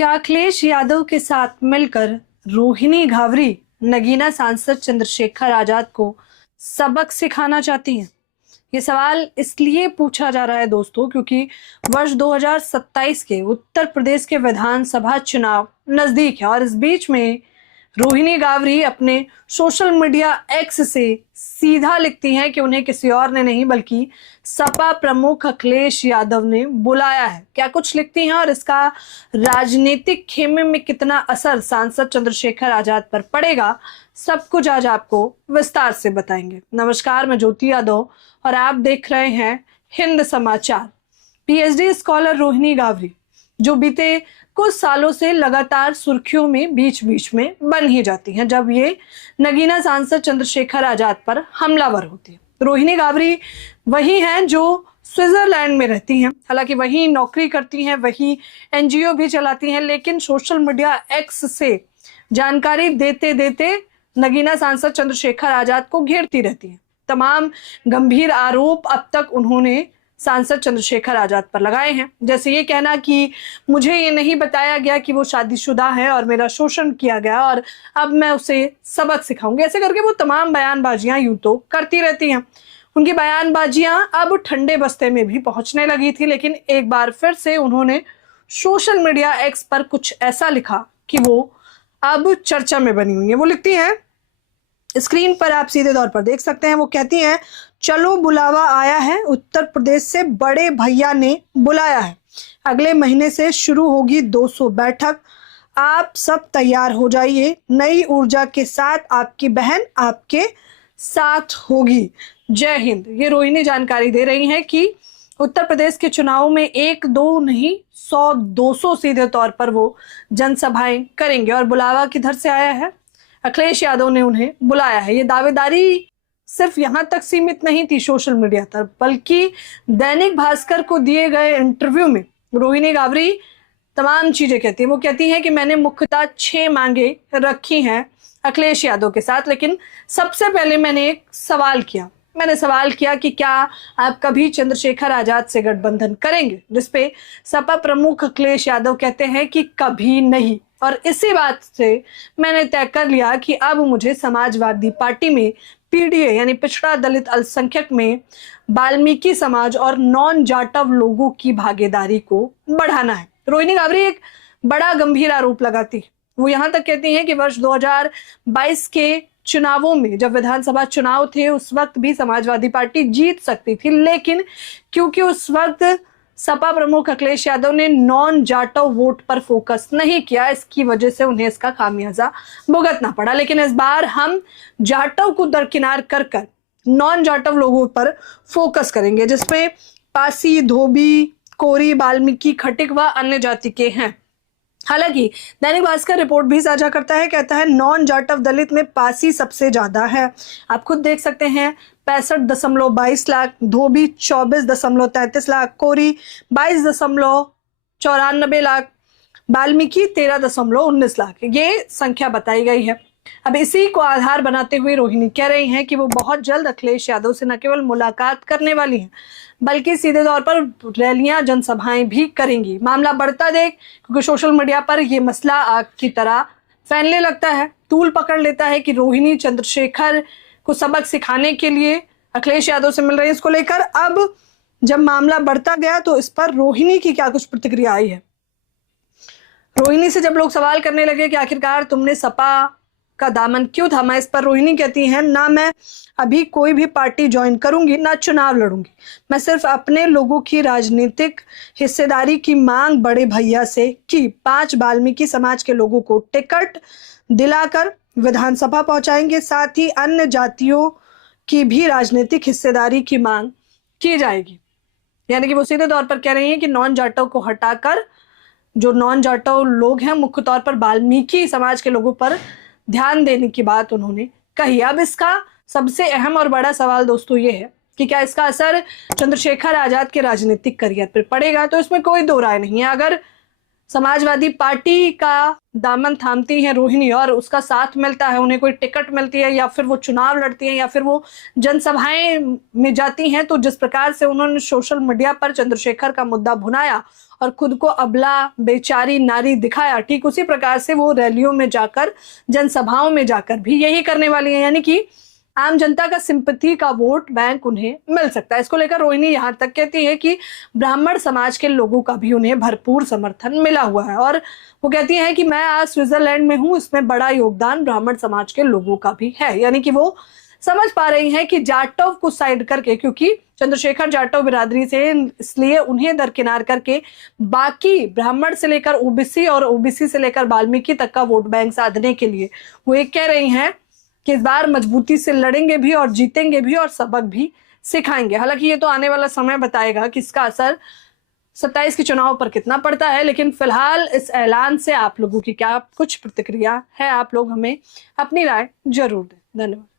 क्या अखिलेश यादव के साथ मिलकर रोहिणी घावरी नगीना सांसद चंद्रशेखर आजाद को सबक सिखाना चाहती हैं? ये सवाल इसलिए पूछा जा रहा है दोस्तों क्योंकि वर्ष 2027 के उत्तर प्रदेश के विधानसभा चुनाव नजदीक है और इस बीच में रोहिणी गावरी अपने सोशल मीडिया एक्स से सीधा लिखती हैं कि उन्हें किसी और ने नहीं बल्कि सपा प्रमुख अखिलेश यादव ने बुलाया है। क्या कुछ लिखती हैं और इसका राजनीतिक खेमे में कितना असर सांसद चंद्रशेखर आजाद पर पड़ेगा, सब कुछ आज आपको विस्तार से बताएंगे। नमस्कार, मैं ज्योति यादव और आप देख रहे हैं हिंद समाचार। पीएचडी स्कॉलर रोहिणी गावरी जो बीते कुछ सालों से लगातार सुर्खियों में बीच बीच में बन ही जाती हैं जब ये नगीना सांसद चंद्रशेखर आजाद पर हमलावर होती है। रोहिणी गावरी वही हैं जो स्विट्जरलैंड में रहती हैं, हालांकि वही नौकरी करती हैं, वही एनजीओ भी चलाती हैं, लेकिन सोशल मीडिया एक्स से जानकारी देते देते नगीना सांसद चंद्रशेखर आजाद को घेरती रहती हैं। तमाम गंभीर आरोप अब तक उन्होंने सांसद चंद्रशेखर आजाद पर लगाए हैं, जैसे ये कहना कि मुझे ये नहीं बताया गया कि वो शादीशुदा है और मेरा शोषण किया गया और अब मैं उसे सबक सिखाऊंगी। ऐसे करके वो तमाम बयानबाजियां यूं तो करती रहती हैं। उनकी बयानबाजियां अब ठंडे बस्ते में भी पहुंचने लगी थी, लेकिन एक बार फिर से उन्होंने सोशल मीडिया एक्स पर कुछ ऐसा लिखा कि वो अब चर्चा में बनी हुई है। वो लिखती हैं, स्क्रीन पर आप सीधे तौर पर देख सकते हैं, वो कहती हैं, चलो बुलावा आया है, उत्तर प्रदेश से बड़े भैया ने बुलाया है, अगले महीने से शुरू होगी 200 बैठक, आप सब तैयार हो जाइए, नई ऊर्जा के साथ आपकी बहन आपके साथ होगी। जय हिंद। ये रोहिणी जानकारी दे रही हैं कि उत्तर प्रदेश के चुनाव में 1-2 नहीं 100-200 सीधे तौर पर वो जनसभाएं करेंगे और बुलावा किधर से आया है? अखिलेश यादव ने उन्हें बुलाया है। ये दावेदारी सिर्फ यहां तक सीमित नहीं थी सोशल मीडिया तक, बल्कि दैनिक भास्कर को दिए गए इंटरव्यू में रोहिणी गावरी तमाम चीजें कहती है। वो कहती है कि मैंने मुख्यतः 6 मांगे रखी हैं अखिलेश यादव के साथ, लेकिन सबसे पहले मैंने एक सवाल किया। मैंने सवाल किया कि क्या आप कभी चंद्रशेखर आजाद से गठबंधन करेंगे, जिसपे सपा प्रमुख अखिलेश यादव कहते हैं कि कभी नहीं। और इसी बात से मैंने तय कर लिया कि अब मुझे समाजवादी पार्टी में पीडीए यानी पिछड़ा दलित अल्पसंख्यक में वाल्मीकि समाज और नॉन जाटव लोगों की भागीदारी को बढ़ाना है। रोहिणी गावरी एक बड़ा गंभीर आरोप लगाती है। वो यहां तक कहती हैं कि वर्ष 2022 के चुनावों में जब विधानसभा चुनाव थे उस वक्त भी समाजवादी पार्टी जीत सकती थी, लेकिन क्योंकि उस वक्त सपा प्रमुख अखिलेश यादव ने नॉन जाटव वोट पर फोकस नहीं किया, इसकी वजह से उन्हें इसका खामियाजा भुगतना पड़ा। लेकिन इस बार हम जाटव को दरकिनार कर कर नॉन जाटव लोगों पर फोकस करेंगे, जिसमें पासी, धोबी, कोरी, वाल्मीकि, खटिक व अन्य जाति के हैं। हालांकि दैनिक भास्कर रिपोर्ट भी साझा करता है, कहता है नॉन जाटव दलित में पासी सबसे ज्यादा है। आप खुद देख सकते हैं, 65.22 लाख, धोबी 24.33 लाख, कोरी 22.94 लाख, वाल्मीकि 13.19 लाख, ये संख्या बताई गई है। अब इसी को आधार बनाते हुए रोहिणी कह रही हैं कि वो बहुत जल्द अखिलेश यादव से न केवल मुलाकात करने वाली हैं बल्कि सीधे तौर पर रैलियां, जनसभाएं भी करेंगी। मामला बढ़ता देख, क्योंकि सोशल मीडिया पर यह मसला आग की तरह फैलने लगता है, तूल पकड़ लेता है कि रोहिणी चंद्रशेखर को सबक सिखाने के लिए अखिलेश यादव से मिल रही है। इसको लेकर अब जब मामला बढ़ता गया तो इस पर रोहिणी की क्या कुछ प्रतिक्रिया आई है। रोहिणी से जब लोग सवाल करने लगे कि आखिरकार तुमने सपा का दामन क्यों थामा, इस पर रोहिणी कहती हैं, ना मैं अभी कोई भी पार्टी ज्वाइन करूंगी, ना चुनाव लड़ूंगी, मैं सिर्फ अपने लोगों की राजनीतिक हिस्सेदारी की मांग बड़े भैया से की। 5 वाल्मीकि समाज के लोगों को टिकट दिलाकर विधानसभा पहुंचाएंगे, साथ ही अन्य जातियों की भी राजनीतिक हिस्सेदारी की मांग की जाएगी। यानी कि वो सीधे तौर पर कह रही हैं कि नॉन जाटव को हटाकर जो नॉन जाटव लोग हैं, मुख्य तौर पर वाल्मीकि समाज के लोगों पर ध्यान देने की बात उन्होंने कही। अब इसका सबसे अहम और बड़ा सवाल दोस्तों ये है कि क्या इसका असर चंद्रशेखर आजाद के राजनीतिक करियर पर पड़ेगा, तो इसमें कोई दो राय नहीं है। अगर समाजवादी पार्टी का दामन थामती हैं रोहिणी और उसका साथ मिलता है, उन्हें कोई टिकट मिलती है या फिर वो चुनाव लड़ती हैं या फिर वो जनसभाएं में जाती हैं, तो जिस प्रकार से उन्होंने सोशल मीडिया पर चंद्रशेखर का मुद्दा भुनाया और खुद को अबला बेचारी नारी दिखाया, ठीक उसी प्रकार से वो रैलियों में जाकर, जनसभाओं में जाकर भी यही करने वाली है। यानी कि आम जनता का सिंपैथी का वोट बैंक उन्हें मिल सकता है। इसको लेकर रोहिणी यहां तक कहती है कि ब्राह्मण समाज के लोगों का भी उन्हें भरपूर समर्थन मिला हुआ है और वो कहती है कि मैं आज स्विट्जरलैंड में हूं, इसमें बड़ा योगदान ब्राह्मण समाज के लोगों का भी है। यानी कि वो समझ पा रही हैं कि जाटव को साइड करके, क्योंकि चंद्रशेखर जाटव बिरादरी से, इसलिए उन्हें दरकिनार करके बाकी ब्राह्मण से लेकर ओबीसी और ओबीसी से लेकर वाल्मीकि तक का वोट बैंक साधने के लिए वो एक कह रही हैं कि इस बार मजबूती से लड़ेंगे भी और जीतेंगे भी और सबक भी सिखाएंगे। हालांकि ये तो आने वाला समय बताएगा कि इसका असर 27 के चुनाव पर कितना पड़ता है, लेकिन फिलहाल इस ऐलान से आप लोगों की क्या कुछ प्रतिक्रिया है, आप लोग हमें अपनी राय जरूर दें। धन्यवाद।